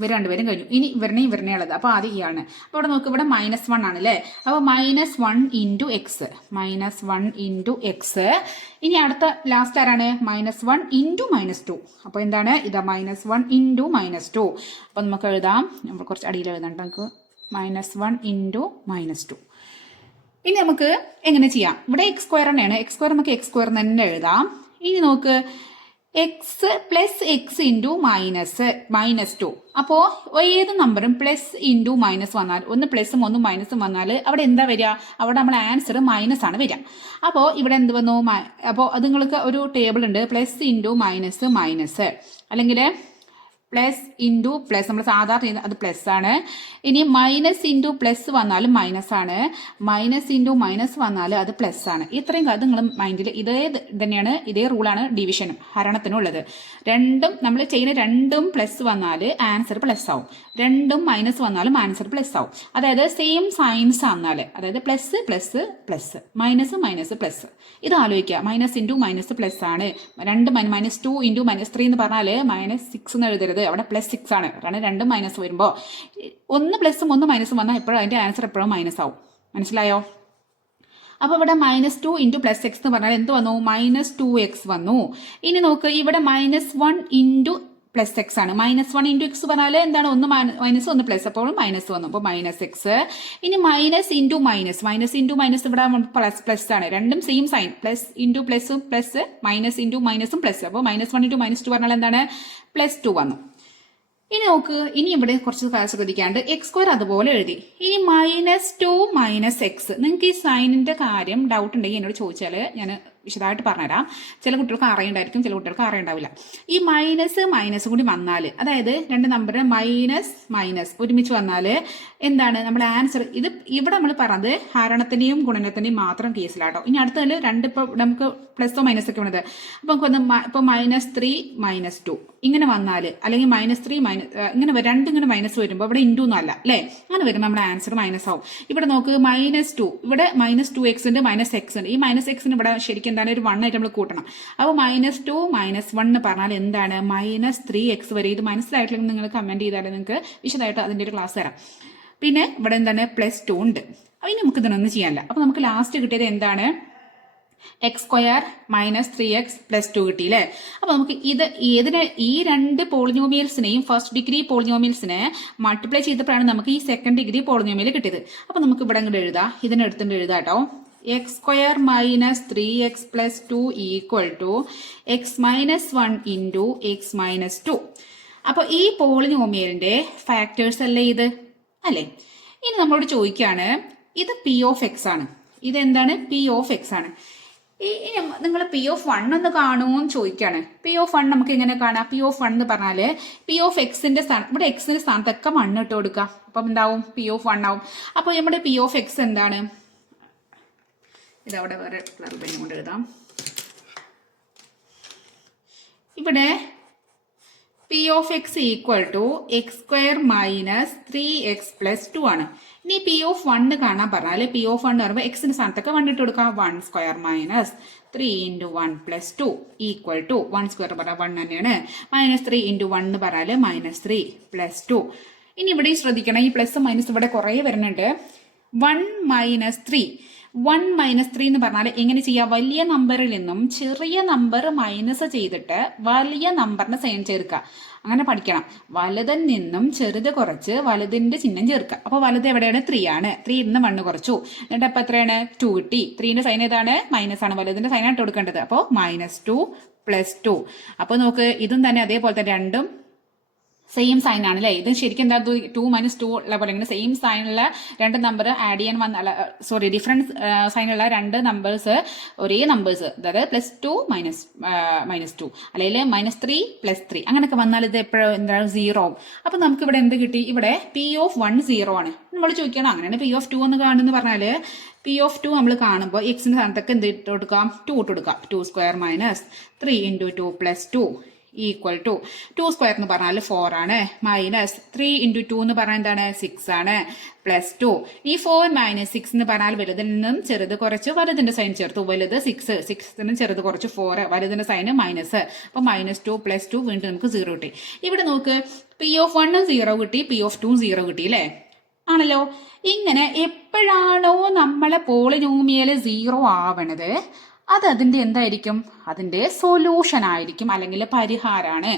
ഇവർ രണ്ടുപേരും കഴിഞ്ഞു. ഇനി ഇവരുടെ ഇവരുടെ ഉള്ളത്. അപ്പോൾ ആദ്യം ഇയാണ്. അപ്പോൾ ഇവിടെ നോക്ക് ഇവിടെ മൈനസ് വൺ ആണ് അല്ലേ അപ്പോൾ minus one into X minus one into X ഇനി അടുത്ത ലാസ്റ്റ് ആരാണ്? Minus one into minus two അപ്പോൾ എന്താണ്? ഇതാ minus one into minus two അപ്പോൾ നമുക്ക് എഴുതാം. നമ്മൾ കുറച്ച് അടിയിൽ എഴുതാം നമുക്ക്. Minus one into minus two ഇനി നമുക്ക് എങ്ങനെ ചെയ്യാം? ഇവിടെ എക്സ് സ്ക്വയർ തന്നെയാണ്. എക്സ് സ്ക്വയർ നമുക്ക് എക്സ് സ്ക്വയർ തന്നെ എഴുതാം. ഇനി നോക്ക് X plus X into minus minus two അപ്പോൾ ഏത് നമ്പറും പ്ലസ് ഇന്റു മൈനസ് വന്നാൽ ഒന്ന് പ്ലസും ഒന്ന് മൈനസും വന്നാൽ അവിടെ എന്താ വരിക? അവിടെ നമ്മൾ ആൻസർ മൈനസ് ആണ് വരിക. അപ്പോൾ ഇവിടെ എന്ത് വന്നു? അപ്പോൾ അത് നിങ്ങൾക്ക് ഒരു ടേബിൾ ഉണ്ട്. പ്ലസ് ഇന്റു മൈനസ് മൈനസ് അല്ലെങ്കിൽ പ്ലസ് ഇന്റു പ്ലസ് നമ്മൾ സാധാരണ ചെയ്യുന്നത് അത് പ്ലസ് ആണ്. ഇനി മൈനസ് ഇന്റു പ്ലസ് വന്നാലും മൈനസ് ആണ്. മൈനസ് ഇന്റു മൈനസ് വന്നാൽ അത് പ്ലസ് ആണ്. ഇത്രയും കാര്യം നിങ്ങൾ മൈൻഡിൽ ഇതേ തന്നെയാണ് ഇതേ റൂളാണ് ഡിവിഷനും ഹരണത്തിനുള്ളത് രണ്ടും നമ്മൾ ചെയ്യുന്ന രണ്ടും പ്ലസ് വന്നാൽ ആൻസർ പ്ലസ് ആവും. രണ്ടും മൈനസ് വന്നാലും ആൻസർ പ്ലസ് ആവും. അതായത് സെയിം സയൻസ് വന്നാൽ അതായത് plus plus plus minus minus plus ഇത് ആലോചിക്കുക മൈനസ് ഇന്റു മൈനസ് പ്ലസ് ആണ്. രണ്ട് minus two into minus three എന്ന് പറഞ്ഞാൽ മൈനസ് സിക്സ് എന്ന് എഴുതരുത്. അവിടെ പ്ലസ് സിക്സ് ആണ്. കാരണം രണ്ടും മൈനസ് വരുമ്പോൾ ഒന്ന് പ്ലസും ഒന്ന് മൈനസും വന്നാൽ എപ്പോഴും അതിന്റെ ആൻസർ എപ്പോഴും മൈനസ് ആവും. മനസ്സിലായോ? അപ്പോൾ ഇവിടെ minus two into plus X എന്ന് പറഞ്ഞാൽ എന്ത് വന്നു? മൈനസ് ടു എക്സ് വന്നു. ഇനി നോക്ക് ഇവിടെ minus one into plus X ആണ്. മൈനസ് വൺ ഇന്റു എക്സ് പറഞ്ഞാൽ എന്താണ്? ഒന്ന് മൈനസ് ഒന്ന് പ്ലസ് അപ്പോൾ മൈനസ് വന്നു. അപ്പോൾ മൈനസ് എക്സ് ഇനി minus into minus minus into minus ഇവിടെ പ്ലസ് പ്ലസ് ആണ്. രണ്ടും സെയിം സൈൻ പ്ലസ് ഇന്റു പ്ലസും പ്ലസ് മൈനസ് ഇന്റു മൈനസും പ്ലസ് അപ്പോൾ minus one into minus two പറഞ്ഞാൽ എന്താണ്? പ്ലസ് ടു വന്നു. ഇനി നോക്ക് ഇനി ഇവിടെ കുറച്ച് ക്ലാസ് ശ്രദ്ധിക്കാണ്ട് എക്സ് സ്ക്വയർ അതുപോലെ എഴുതി. ഇനി മൈനസ് ടു മൈനസ് എക്സ് നിങ്ങൾക്ക് ഈ സൈനിന്റെ കാര്യം ഡൗട്ട് ഉണ്ടെങ്കിൽ എന്നോട് ചോദിച്ചാൽ ഞാൻ വിശദമായിട്ട് പറഞ്ഞുതരാം. ചില കുട്ടികൾക്ക് അറിയണ്ടായിരിക്കും ചില കുട്ടികൾക്ക് അറിയണ്ടാവില്ല ഈ മൈനസ് മൈനസ് കൂടി വന്നാൽ അതായത് രണ്ട് നമ്പർ മൈനസ് മൈനസ് ഒരുമിച്ച് വന്നാൽ എന്താണ് നമ്മൾ ആൻസർ ഇത് ഇവിടെ നമ്മൾ പറഞ്ഞത് ഹരണത്തിന്റെയും ഗുണനത്തിന്റെയും മാത്രം കേസിലാട്ടോ ഇനി അടുത്തതിൽ രണ്ട് ഇപ്പോൾ നമുക്ക് പ്ലസോ മൈനസ് ഒക്കെ വന്നത്. അപ്പൊ നമുക്ക് ഒന്ന് മൈനസ് ത്രീ മൈനസ് ടു ഇങ്ങനെ വന്നാൽ അല്ലെങ്കിൽ മൈനസ് ത്രീ മൈനസ് ഇങ്ങനെ രണ്ട് ഇങ്ങനെ മൈനസ് വരുമ്പോൾ ഇവിടെ ഇന്റു എന്നല്ല അല്ലേ അങ്ങനെ വരുമ്പോൾ നമ്മുടെ ആൻസർ മൈനസ് ആവും. ഇവിടെ നോക്ക് മൈനസ് ടു ഇവിടെ മൈനസ് ടു എക്സ് ഉണ്ട് മൈനസ് എക്സ് ഉണ്ട്. ഈ മൈനസ് എക്സിന് ഇവിടെ ശരിക്കും എന്താണ് ഒരു വൺ ആയിട്ട് നമ്മൾ കൂട്ടണം. അപ്പോൾ മൈനസ് ടു മൈനസ് വൺ എന്ന് പറഞ്ഞാൽ എന്താണ്? മൈനസ് ത്രീ എക്സ് വരെ. ഇത് മനസ്സിലായിട്ടില്ലെങ്കിൽ നിങ്ങൾ കമന്റ് ചെയ്താൽ നിങ്ങൾക്ക് വിശദമായിട്ട് അതിന്റെ ഒരു ക്ലാസ് തരാം. പിന്നെ ഇവിടെ എന്താണ്? പ്ലസ് ടു ഉണ്ട്. അപ്പോൾ ഇനി നമുക്ക് ഇതിനൊന്നും ചെയ്യാനില്ല. അപ്പോൾ നമുക്ക് ലാസ്റ്റ് കിട്ടിയത് എന്താണ്? X square minus three X plus two കിട്ടി അല്ലേ അപ്പൊ നമുക്ക് ഇത് ഏതിനെ ഈ രണ്ട് പോളിനോമിയൽസിനെയും ഫസ്റ്റ് ഡിഗ്രി പോളിനോമിയൽസിനെ മൾട്ടിപ്ലൈ ചെയ്തപ്പോഴാണ് നമുക്ക് ഈ സെക്കൻഡ് ഡിഗ്രി പോളിനോമിയൽ കിട്ടിയത്. അപ്പോൾ നമുക്ക് ഇവിടെ ഇങ്ങോട്ട് എഴുതാം. ഇതിനെടുത്തിട്ട് എഴുതാം കേട്ടോ. X square minus three X plus two equal to X minus one into X minus two അപ്പോൾ ഈ പോളിനോമിയലിന്റെ ഫാക്ടേഴ്സ് അല്ലേ ഇത്? അല്ലേ? ഇനി നമ്മളോട് ചോദിക്കുകയാണ് ഇത് പി ഓഫ് എക്സ് ആണ്. ഇതെന്താണ്? പി ഓഫ് എക്സ് ആണ്. ഈ നിങ്ങൾ പി ഓഫ് വൺ ഒന്ന് കാണുമെന്ന് ചോദിക്കുകയാണ് പി ഓഫ് വൺ നമുക്ക് എങ്ങനെ കാണാം? പി ഓഫ് വൺ എന്ന് പറഞ്ഞാൽ പി ഓഫ് എക്സിന്റെ സ്ഥാനം ഇവിടെ എക്സിന്റെ സ്ഥാനത്തൊക്കെ മണ്ണ് ഇട്ട് കൊടുക്കുക. അപ്പം എന്താവും? പി ഓഫ് വൺ ആവും. അപ്പോൾ നമ്മുടെ പി ഓഫ് എക്സ് എന്താണ്? ഇതവിടെ വേറെ കളർ പെയിൻ കൊണ്ട് എഴുതാം. ഇവിടെ P of X equal to X square minus three X plus two ആണ്. ഇനി പി ഓഫ് വണ്ണ് കാണാൻ പറഞ്ഞാൽ അല്ലെ? പി ഓഫ് വൺ എന്ന് പറയുമ്പോൾ എക്സിന്റെ സ്ഥാനത്തൊക്കെ വൺ ഇട്ട് കൊടുക്കാം. One square minus three into one plus two equal to one square പറഞ്ഞാൽ വൺ തന്നെയാണ്. മൈനസ് ത്രീ ഇന്റു വൺ എന്ന് പറഞ്ഞാൽ മൈനസ് ത്രീ പ്ലസ് ടു ഇനി ഇവിടെ ശ്രദ്ധിക്കണം. ഈ പ്ലസ് മൈനസ് ഇവിടെ കുറേ വരുന്നുണ്ട്. One minus three one minus three എന്ന് പറഞ്ഞാൽ എങ്ങനെ ചെയ്യാം? വലിയ നമ്പറിൽ നിന്നും ചെറിയ നമ്പർ മൈനസ് ചെയ്തിട്ട് വലിയ നമ്പറിന് സൈൻ ചേർക്കുക. അങ്ങനെ പഠിക്കണം. വലുതിൽ നിന്നും ചെറുത് കുറച്ച് വലുതിന്റെ ചിഹ്നം ചേർക്കുക. അപ്പോൾ വലുത് എവിടെയാണ്? ത്രീ ആണ്. ത്രീ ഇന്ന് വണ്ണ് കുറച്ചു. എന്നിട്ട് അപ്പോൾ എത്രയാണ്? ടു ടി ത്രീന്റെ സൈൻ ഏതാണ്? മൈനസ് ആണ്. വലുതിന്റെ സൈൻ ആയിട്ട് കൊടുക്കേണ്ടത്. അപ്പോൾ മൈനസ് ടു പ്ലസ് ടു അപ്പോൾ നമുക്ക് ഇതും തന്നെ അതേപോലെ തന്നെ രണ്ടും സെയിം സൈൻ ആണ് അല്ലേ ഇത് ശരിക്കും എന്താ ടു മൈനസ് ടു ഉള്ള പോലെ ഇങ്ങനെ സെയിം സൈനുള്ള രണ്ട് നമ്പർ ആഡ് ചെയ്യാൻ വന്ന സോറി ഡിഫറൻസ് സൈനുള്ള രണ്ട് നമ്പേഴ്സ് ഒരേ നമ്പേഴ്സ് അതായത് plus two minus minus two അല്ലെങ്കിൽ മൈനസ് ത്രീ പ്ലസ് ത്രീ അങ്ങനെയൊക്കെ വന്നാൽ ഇത് എപ്പോഴും എന്താണ് സീറോ ആവും. അപ്പം നമുക്ക് ഇവിടെ എന്ത് കിട്ടി? ഇവിടെ പി ഓഫ് വൺ സീറോ ആണ്. നമ്മൾ ചോദിക്കണം അങ്ങനെയാണ് പി ഓഫ് ടു എന്ന് കാണുന്നു പറഞ്ഞാൽ പി ഓഫ് ടു നമ്മൾ കാണുമ്പോൾ എക്സിന്റെ സ്ഥാനത്തൊക്കെ എന്ത് ഇട്ട് കൊടുക്കാം? ടു ഇട്ട് കൊടുക്കാം. Two square minus three into two plus two equal to two square എന്ന് പറഞ്ഞാൽ ഫോർ ആണ്. മൈനസ് ത്രീ ഇന്റു ടു എന്ന് പറഞ്ഞാൽ എന്താണ്? സിക്സ് ആണ്. പ്ലസ് ടു ഈ ഫോർ മൈനസ് സിക്സ് എന്ന് പറഞ്ഞാൽ വലുതിൽ നിന്നും ചെറുത് കുറച്ച് വലുതിന്റെ സൈൻ ചേർത്തു. വലുത് സിക്സ് സിക്സിനും ചെറുത് കുറച്ച് ഫോർ വലുതിന്റെ സൈന് മൈനസ് അപ്പോൾ മൈനസ് ടു പ്ലസ് ടു വീണ്ടും നമുക്ക് സീറോ കിട്ടി. ഇവിടെ നോക്ക്. പി ഓഫ് വണ്ണും സീറോ കിട്ടി. പി ഓഫ് ടു സീറോ കിട്ടി അല്ലേ? ആണല്ലോ. ഇങ്ങനെ എപ്പോഴാണോ നമ്മളെ പോളിനോമിയൽ സീറോ ആവണത് അത് അതിന്റെ എന്തായിരിക്കും? അതിന്റെ സൊല്യൂഷൻ ആയിരിക്കും അല്ലെങ്കിൽ പരിഹാരമാണ്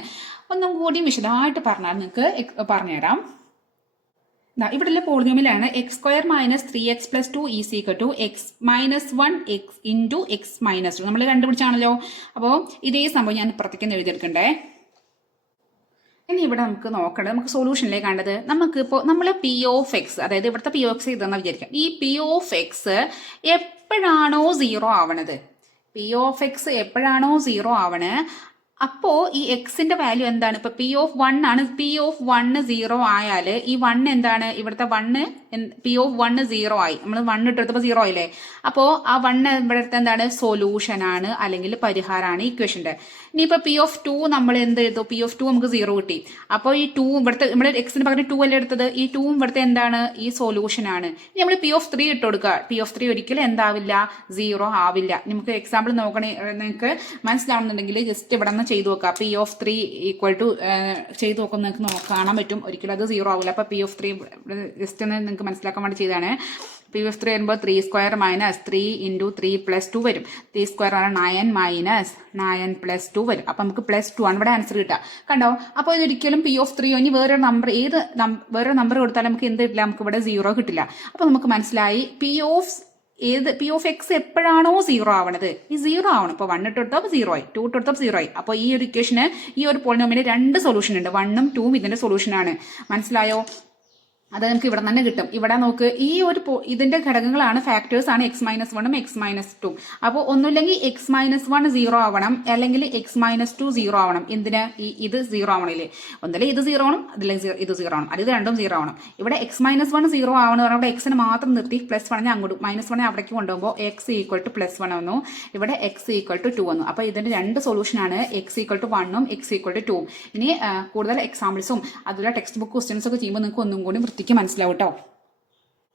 ഒന്നും കൂടി വിശദമായിട്ട് പറഞ്ഞാൽ നിങ്ങൾക്ക് പറഞ്ഞു പറഞ്ഞുതരാം. ഇവിടെയുള്ള പോളിനോമിലാണ് X square minus three X plus two is equal to X minus one X into X minus two നമ്മൾ കണ്ടുപിടിച്ചാണല്ലോ. അപ്പോൾ ഇതേ സംഭവം ഞാൻ ഇപ്പുറത്തേക്ക് എഴുതിയെടുക്കണ്ടേ. ഇനി ഇവിടെ നമുക്ക് നോക്കേണ്ടത് നമുക്ക് സൊല്യൂഷനിലേക്ക് കണ്ടത് നമുക്ക് ഇപ്പോൾ നമ്മൾ പി ഓഫ് എക്സ് അതായത് ഇവിടുത്തെ പി ഓഫ് എക്സ് ഇതെന്ന് വിചാരിക്കാം. ഈ പി ഓഫ് എക്സ് എപ്പോഴാണോ സീറോ ആവണത്? പി ഓഫ് എക്സ് എപ്പോഴാണോ സീറോ ആവണേ അപ്പോ ഈ എക്സിന്റെ വാല്യൂ എന്താണ്? ഇപ്പൊ പി ഓഫ് വൺ ആണ് പി ഓഫ് വണ്ണ് സീറോ ആയാൽ ഈ വൺ എന്താണ്? ഇവിടുത്തെ one P of one zero ആയി. നമ്മൾ വൺ ഇട്ടെടുത്തപ്പോൾ സീറോ ആയില്ലേ? അപ്പോൾ ആ വണ്ണ് ഇവിടുത്തെ എന്താണ്? സൊല്യൂഷൻ ആണ് അല്ലെങ്കിൽ പരിഹാരമാണ് ഇക്വേഷന്റെ ഇനിയിപ്പോൾ പി ഓഫ് ടു നമ്മൾ എന്ത് എഴുതും? പി ഓഫ് ടു നമുക്ക് സീറോ കിട്ടി. അപ്പോൾ ഈ ടു ഇവിടുത്തെ നമ്മുടെ എക്സിന് പകരം ടു അല്ലേ എടുത്തത്? ഈ ടൂവും ഇവിടുത്തെ എന്താണ്? ഈ സൊല്യൂഷൻ ആണ്. ഇനി നമ്മൾ പി ഓഫ് ത്രീ ഇട്ട് കൊടുക്കുക. പി ഓഫ് ത്രീ ഒരിക്കലും എന്താവില്ല? സീറോ ആവില്ല. നമുക്ക് എക്സാമ്പിൾ നോക്കണേ നിങ്ങൾക്ക് മനസ്സിലാവുന്നുണ്ടെങ്കിൽ ജസ്റ്റ് ഇവിടെ നിന്ന് ചെയ്തു നോക്കുക. P of three equal to ചെയ്തു നോക്കുമ്പോൾ നിങ്ങൾക്ക് കാണാൻ പറ്റും. ഒരിക്കലും അത് സീറോ ആവില്ല. അപ്പോൾ പി ഓഫ് ത്രീ ജസ്റ്റ് നിങ്ങൾക്ക് മനസ്സിലാക്കാൻ വേണ്ടി ചെയ്താണ് പി എഫ് ത്രീ വരുമ്പോൾ three square minus three into three plus two വരും. ത്രീ സ്ക്വയർ ആണ് nine minus nine plus two വരും. അപ്പം നമുക്ക് പ്ലസ് ടു ആണ് ഇവിടെ ആൻസർ കിട്ടുക. കണ്ടോ? അപ്പോൾ ഇതൊരിക്കലും പി ഓഫ് ത്രീ ഇനി വേറൊരു നമ്പർ ഏത് വേറൊരു നമ്പർ കൊടുത്താലും നമുക്ക് എന്ത് കിട്ടില്ല? നമുക്ക് ഇവിടെ സീറോ കിട്ടില്ല. അപ്പോൾ നമുക്ക് മനസ്സിലായി പി ഓഫ് ഏത് പി ഓഫ് എക്സ് എപ്പോഴാണോ സീറോ ആവണത്? ഈ സീറോ ആവണം. ഇപ്പോൾ വൺ ഇട്ട് കൊടുത്തപ്പോൾ സീറോ ആയി. ടു ഇട്ട് കൊടുത്തപ്പോൾ സീറോ ആയി. അപ്പോൾ ഈ ഒരു ഇക്വേഷന് ഈ ഒരു പോളിനോമിന് രണ്ട് സൊല്യൂഷൻ ഉണ്ട്. വണ്ണും ടൂവും ഇതിന്റെ സൊല്യൂഷനാണ് മനസ്സിലായോ? അത് നമുക്ക് ഇവിടെ തന്നെ കിട്ടും. ഇവിടെ നോക്ക് ഈ ഒരു ഇതിന്റെ ഘടകങ്ങളാണ് ഫാക്ടേഴ്സ് ആണ് എക്സ് മൈനസ് വണ്ണും എക്സ് മൈനസ് ടു അപ്പോൾ ഒന്നുമില്ലെങ്കിൽ എക്സ് മൈനസ് വൺ സീറോ ആവണം അല്ലെങ്കിൽ എക്സ് മൈനസ് ടു സീറോ ആവണം. എന്തിന്? ഈ ഇത് സീറോ ആവണില്ലേ ഒന്നല്ലേ ഇത് സീറോ ആവണം അതില്ലെങ്കിൽ ഇത് സീറോ ആവണം. അത് രണ്ടും സീറോ ആവണം. ഇവിടെ എക്സ് മൈനസ് വൺ സീറോ ആവണം പറഞ്ഞാൽ ഇവിടെ എക്സിന് മാത്രം നിർത്തി പ്ലസ് വണ്ണിനെ അങ്ങോട്ട് മൈനസ് വണ്ണെ അവിടേക്ക് കൊണ്ടുപോകുമ്പോൾ X equal to plus one വന്നു. ഇവിടെ എക്സ് ഈക്വൽ ടു ടു വന്നു. അപ്പോൾ ഇതിന്റെ രണ്ട് സൊല്യൂഷനാണ് എക്സ് ഈക്വൽ ടു വണ്ണും എക്സ് ഈക്വൽ ടു ടു ഇനി കൂടുതൽ എക്സാമ്പിൾസും അതുപോലെ ടെക്സ്റ്റ് ബുക്ക് ക്വസ്റ്റ്യൻസ് ഒക്കെ ചെയ്യുമ്പോൾ നിങ്ങൾക്ക് ഒന്നും കൂടി വൃത്തിക്ക് മനസ്സിലാവും കേട്ടോ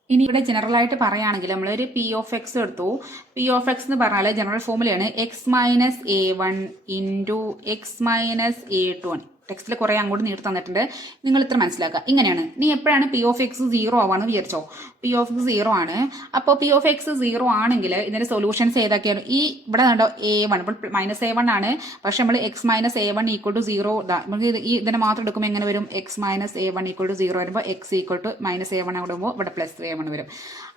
ഇനി ഇവിടെ ജനറൽ ആയിട്ട് പറയുകയാണെങ്കിൽ നമ്മളൊരു പി ഓഫ് എക്സ് എടുത്തു. പി ഓഫ് എക്സ് എന്ന് പറഞ്ഞാൽ ജനറൽ ഫോമിലാണ് X minus A one into X minus A two one ടെക്സ്റ്റിൽ കുറേ അങ്ങോട്ട് നീട്ടി തന്നിട്ടുണ്ട്. നിങ്ങൾ ഇത്ര മനസ്സിലാക്കുക. ഇങ്ങനെയാണ്. നീ എപ്പോഴാണ് പി ഓഫ് എക്സ് സീറോ ആവാന്ന് വിചാരിച്ചോ? പി ഓഫ് എക്സ് സീറോ ആണ്. അപ്പോൾ പി ഓഫ് എക്സ് സീറോ ആണെങ്കിൽ ഇതിന്റെ സൊല്യൂഷൻസ് ഏതൊക്കെയാണ്? ഈ ഇവിടെ കണ്ടോ എ വൺ ഇപ്പോൾ മൈനസ് എ വൺ ആണ്. പക്ഷെ നമ്മൾ X minus A one equal to zero നമുക്ക് ഈ ഇതിനെ മാത്രം എടുക്കുമ്പോൾ എങ്ങനെ വരും? X minus A one equal to zero വരുമ്പോൾ X equal to minus A one ആവുമ്പോൾ ഇവിടെ പ്ലസ് എ വൺ വരും.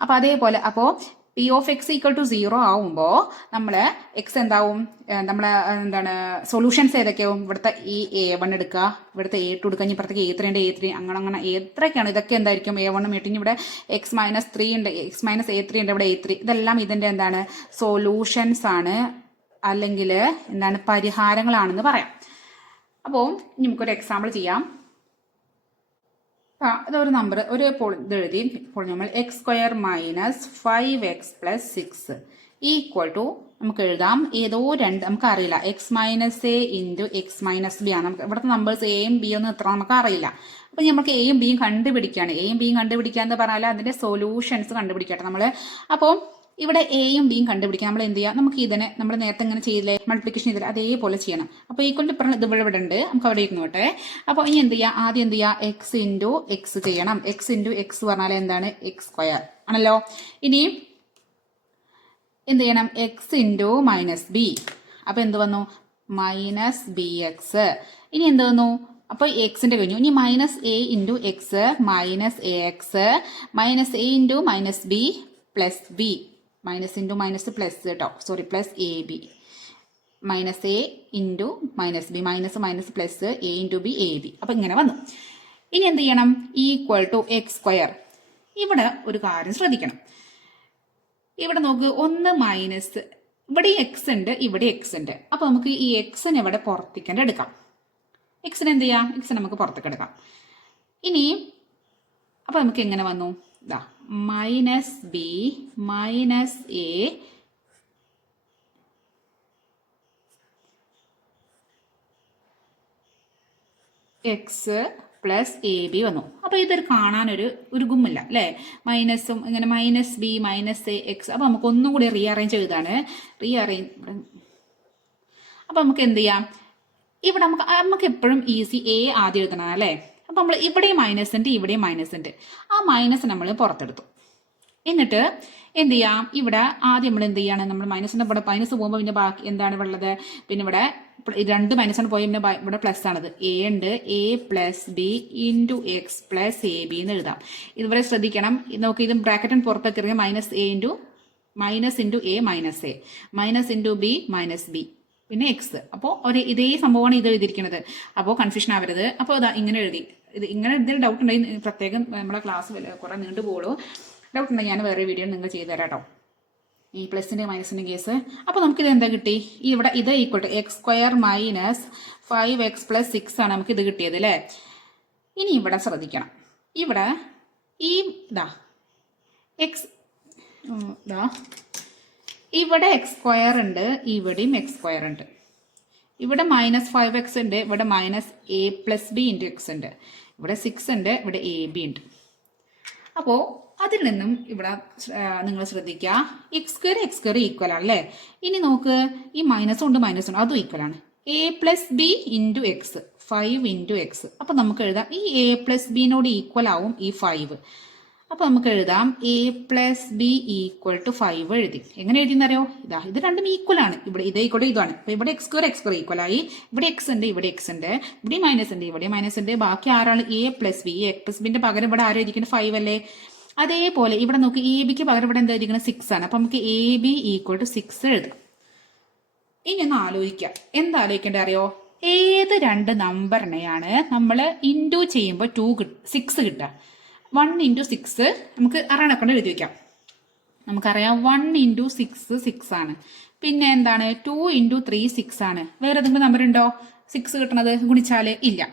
അപ്പോൾ അതേപോലെ അപ്പോൾ P of X equal to zero ആവുമ്പോൾ നമ്മൾ എക്സ് എന്താവും? നമ്മൾ എന്താണ് സൊല്യൂഷൻസ് ഏതൊക്കെയാവും ഇവിടുത്തെ ഈ എ വൺ എടുക്കുക ഇവിടുത്തെ എ ടു എടുക്കുക ഇനി ഇപ്പുറത്തേക്ക് എ ത്രീ ഉണ്ട് എ ത്രീ അങ്ങനെ അങ്ങനെ എത്രയൊക്കെയാണ്? ഇതൊക്കെ എന്തായിരിക്കും? എ വണ്ണും എ ഇവിടെ എക്സ് മൈനസ് ത്രീ ഉണ്ട് എക്സ് മൈനസ് എ ത്രീ ഉണ്ട് ഇവിടെ എ ത്രീ ഇതെല്ലാം ഇതിന്റെ എന്താണ്? സൊല്യൂഷൻസ് ആണ്. അല്ലെങ്കിൽ എന്താണ്? പരിഹാരങ്ങളാണെന്ന് പറയാം. അപ്പോൾ നമുക്കൊരു എക്സാമ്പിൾ ചെയ്യാം. ഇതൊരു നമ്പർ ഒരു പോൾ ഇത് എഴുതി. ഇപ്പോൾ നമ്മൾ X square minus five X plus six equal to നമുക്ക് എഴുതാം. ഏതോ രണ്ട് നമുക്ക് അറിയില്ല X minus A into X minus B ആണ്. നമുക്ക് ഇവിടുത്തെ നമ്പേഴ്സ് എയും ബി ഒന്നും എത്ര നമുക്ക് അറിയില്ല. അപ്പം നമുക്ക് എയും ബിയും കണ്ടുപിടിക്കുകയാണ് എയും ബിയും കണ്ടുപിടിക്കുക എന്ന് പറഞ്ഞാൽ അതിന്റെ സൊല്യൂഷൻസ് കണ്ടുപിടിക്കട്ടെ നമ്മൾ അപ്പോൾ ഇവിടെ എയും ബിയും കണ്ടുപിടിക്കാൻ നമ്മൾ എന്ത് ചെയ്യുക നമുക്ക് ഇതിനെ നമ്മൾ നേരത്തെ ഇങ്ങനെ ചെയ്തില്ലേ? മൾട്ടിപ്ലിക്കേഷൻ ചെയ്തില്ല? അതേപോലെ ചെയ്യണം. അപ്പോൾ ഈക്വൽ ടു പറഞ്ഞ ഇത് ഇവിടെ ഇവിടെ ഉണ്ട്. നമുക്ക് അവിടെ ഇരുന്നോട്ടെ അപ്പോൾ ഇനി എന്ത് ചെയ്യുക ആദ്യം എന്ത് ചെയ്യുക എക്സ് ഇന്റു എക്സ് ചെയ്യണം. എക്സ് ഇന്റു എക്സ് പറഞ്ഞാൽ എന്താണ്? എക്സ് സ്ക്വയർ ആണല്ലോ? ഇനി എന്ത് ചെയ്യണം? എക്സ് ഇന്റു മൈനസ് ബി അപ്പോൾ എന്ത് വന്നു? മൈനസ് ബി എക്സ് ഇനി എന്ത് വന്നു? അപ്പോൾ എക്സിന്റെ കഴിഞ്ഞു. ഇനി minus A into X minus A X minus A into minus B plus B minus into minus plus കേട്ടോ. Sorry plus A B minus A into minus B minus minus plus A into B A B അപ്പം ഇങ്ങനെ വന്നു. ഇനി എന്ത് ചെയ്യണം? ഈക്വൽ ടു എക്സ് സ്ക്വയർ ഇവിടെ ഒരു കാര്യം ശ്രദ്ധിക്കണം. ഇവിടെ നോക്ക് ഒന്ന് മൈനസ് ഇവിടെ എക്സ് ഉണ്ട് ഇവിടെ എക്സ് ഉണ്ട്. അപ്പം നമുക്ക് ഈ എക്സിന് ഇവിടെ പുറത്തേക്കന്റെ എടുക്കാം. എക്സിന് എന്ത് ചെയ്യാം? എക്സിന് നമുക്ക് പുറത്തേക്ക് എടുക്കാം. ഇനി അപ്പം നമുക്ക് എങ്ങനെ വന്നു? ഇതാ minus B minus A X plus A B വന്നു. അപ്പൊ ഇതൊരു കാണാനൊരു ഒരു ഗുമ്മില്ല അല്ലേ? മൈനസും ഇങ്ങനെ minus B minus A X അപ്പൊ നമുക്ക് ഒന്നും കൂടി റീഅറേഞ്ച് ചെയ്താണ്. റീഅറേഞ്ച് അപ്പൊ നമുക്ക് എന്ത് ചെയ്യാം? ഇവിടെ നമുക്ക് നമുക്ക് എപ്പോഴും ഈസി എ ആദ്യം എഴുതണം അല്ലേ? അപ്പൊ നമ്മൾ ഇവിടെയും മൈനസ് ഉണ്ട് ഇവിടെയും മൈനസ് ഉണ്ട് ആ മൈനസ് നമ്മൾ പുറത്തെടുത്തു. എന്നിട്ട് എന്ത് ചെയ്യാം? ഇവിടെ ആദ്യം നമ്മൾ എന്ത് ചെയ്യാണ്? നമ്മൾ മൈനസിന്റെ ഇവിടെ മൈനസ് പോകുമ്പോൾ പിന്നെ ബാക്കി എന്താണ് ഉള്ളത്? പിന്നെ ഇവിടെ രണ്ട് മൈനസാണ് പോയി പിന്നെ ഇവിടെ പ്ലസ് ആണത്. എ ഉണ്ട്. A plus B into X plus A B എന്ന് എഴുതാം. ഇതുവരെ ശ്രദ്ധിക്കണം. നമുക്ക് ഇത് ബ്രാക്കറ്റിന് പുറത്തൊക്കെ ഇറങ്ങി minus A into minus into A minus A minus into B minus B പിന്നെ എക്സ് അപ്പോൾ ഒരു ഇതേ സംഭവമാണ് ഇത് എഴുതിയിരിക്കുന്നത്. അപ്പോൾ കൺഫ്യൂഷൻ ആവരുത്. അപ്പോൾ ഇതാ ഇങ്ങനെ എഴുതി. ഇത് ഇങ്ങനെ എന്തെങ്കിലും ഡൗട്ട് ഉണ്ടെങ്കിൽ പ്രത്യേകം നമ്മുടെ ക്ലാസ് കുറെ നീണ്ടു പോകുള്ളൂ ഡൗട്ട് ഉണ്ടെങ്കിൽ ഞാൻ വേറെ വീഡിയോ നിങ്ങൾ ചെയ്തു തരാം കേട്ടോ ഈ പ്ലസിന്റെ മൈനസിന്റെ കേസ് അപ്പോൾ നമുക്കിത് എന്താ കിട്ടി? ഇവിടെ ഇത് equal to X square minus five X plus six ആണ് നമുക്ക് ഇത് കിട്ടിയത് അല്ലേ ഇനി ഇവിടെ ശ്രദ്ധിക്കണം. ഇവിടെ ഈ ഇതാ എക്സ് ഇതാ ഇവിടെ എക്സ് സ്ക്വയർ ഉണ്ട് ഇവിടെയും എക്സ് സ്ക്വയർ ഉണ്ട്. ഇവിടെ മൈനസ് ഫൈവ് എക്സ് ഉണ്ട് ഇവിടെ minus A plus B into X ഉണ്ട്. ഇവിടെ സിക്സ് ഉണ്ട് ഇവിടെ എ ബി ഉണ്ട്. അപ്പോൾ അതിൽ നിന്നും ഇവിടെ നിങ്ങൾ ശ്രദ്ധിക്കുക. X square X square equal ആണ് അല്ലേ? ഇനി നോക്ക് ഈ മൈനസ് ഉണ്ട് മൈനസ് ഉണ്ട് അതും ഈക്വൽ ആണ്. A plus B into X five into X അപ്പോൾ നമുക്ക് എഴുതാം ഈ എ പ്ലസ് ബിനോട് ഈക്വൽ ആവും ഈ ഫൈവ് അപ്പോൾ നമുക്ക് എഴുതാം A plus B equal to five എഴുതി. എങ്ങനെ എഴുതിയെന്നറിയോ? ഇതാ ഇത് രണ്ടും ഈക്വൽ ആണ്. ഇവിടെ ഇത് ഈക്വൽ ഇതാണ് അപ്പോൾ ഇവിടെ X square X square equal ആയി. ഇവിടെ എക്സ് ഉണ്ട് ഇവിടെ എക്സ് ഉണ്ട്. ഇവിടെ മൈനസ് ഉണ്ട് ഇവിടെ മൈനസ് ഉണ്ട്. ബാക്കി ആരാണ് A plus B A plus ബിന്റെ പകരം ഇവിടെ ആരും ഇരിക്കുന്നത് ഫൈവ് അല്ലേ? അതേപോലെ ഇവിടെ നോക്ക് എ ബിക്ക് പകരം ഇവിടെ എന്താ ഇരിക്കുന്നത് സിക്സ് ആണ്. അപ്പം നമുക്ക് A B equal to six എഴുതാം. ഇനി ഒന്ന് ആലോചിക്കാം. എന്താ ആലോചിക്കേണ്ടത് അറിയോ? ഏത് രണ്ട് നമ്പറിനെയാണ് നമ്മൾ ഇന്റു ചെയ്യുമ്പോൾ ടു സിക്സ് കിട്ടുക വൺ ഇന്റു സിക്സ് നമുക്ക് അറണക്കൊണ്ട് എഴുതി വയ്ക്കാം നമുക്കറിയാം വൺ ഇന്റു സിക്സ് സിക്സ് ആണ്. പിന്നെ എന്താണ്? ടു ഇന്റു ത്രീ സിക്സ് ആണ്. വേറെ ഏതെങ്കിലും നമ്പർ ഉണ്ടോ? സിക്സ് കിട്ടണത് ഗുണിച്ചാൽ ഇല്ല.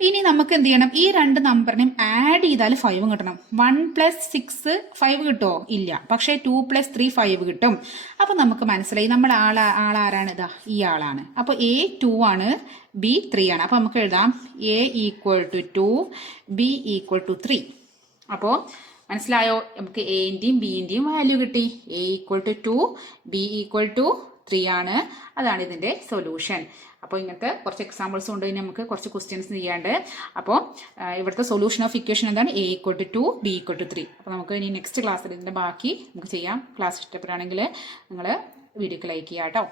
ഇനി നമുക്ക് എന്ത് ചെയ്യണം? ഈ രണ്ട് നമ്പറിനെയും ആഡ് ചെയ്താൽ ഫൈവ് കിട്ടണം. വൺ പ്ലസ് സിക്സ് ഫൈവ് കിട്ടുമോ ഇല്ല. പക്ഷേ ടു പ്ലസ് ത്രീ ഫൈവ് കിട്ടും. അപ്പം നമുക്ക് മനസ്സിലായി നമ്മൾ ആൾ ആളാരാണ്? ഇതാ ഈ ആളാണ്. അപ്പോൾ എ ടു ആണ് ബി ത്രീ ആണ്. അപ്പോൾ നമുക്ക് എഴുതാം. A equal to two B equal to three അപ്പോൾ മനസ്സിലായോ? നമുക്ക് എന്റെയും ബിന്റെയും വാല്യൂ കിട്ടി. A equal to two B equal to three ആണ്. അതാണ് ഇതിന്റെ സൊല്യൂഷൻ അപ്പോൾ ഇങ്ങനത്തെ കുറച്ച് എക്സാമ്പിൾസ് ഉണ്ട്. ഇനി നമുക്ക് കുറച്ച് ക്വസ്റ്റ്യൻസ് ചെയ്യാണ്ട്. അപ്പോൾ ഇവിടുത്തെ സൊല്യൂഷൻ ഓഫ് ഇക്വേഷൻ എന്താണ്? A equal to two B equal to three അപ്പോൾ നമുക്ക് ഇനി നെക്സ്റ്റ് ക്ലാസ്സിൽ ഇതിന്റെ ബാക്കി നമുക്ക് ചെയ്യാം. ക്ലാസ് ഇഷ്ടപ്പെടുകയാണെങ്കിൽ നിങ്ങൾ വീഡിയോക്ക് ലൈക്ക് ചെയ്യാം കേട്ടോ